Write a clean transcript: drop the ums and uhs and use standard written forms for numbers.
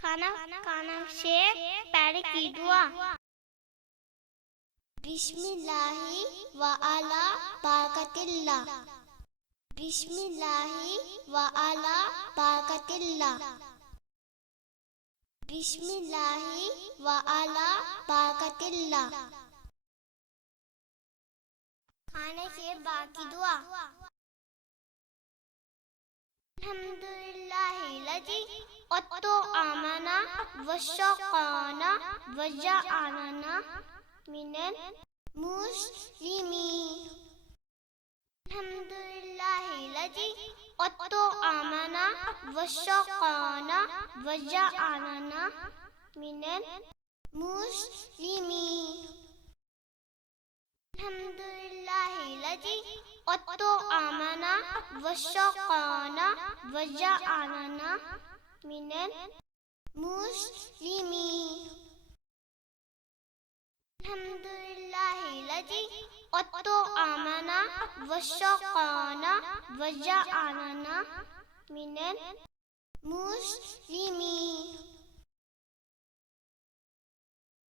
کھانا سے پہلے کی دعا۔ بسم اللہ وعلی برکت اللہ، بسم اللہ وعلی برکت اللہ، بسم اللہ وعلی برکت اللہ۔ کھانے سے بعد کی دعا۔ الحمدللہ الذی اطعمنا وسقانا وجعلنا من المسلمین۔ الحمدللہ الذی اطعمنا وسقانا وجعلنا من المسلمین۔ الحمدللہ الذی اطعمنا وسقانا وجعلنا من المسلمین۔ الحمدللہ الذی اطعمنا وسقانا وجعلنا من المسلمین۔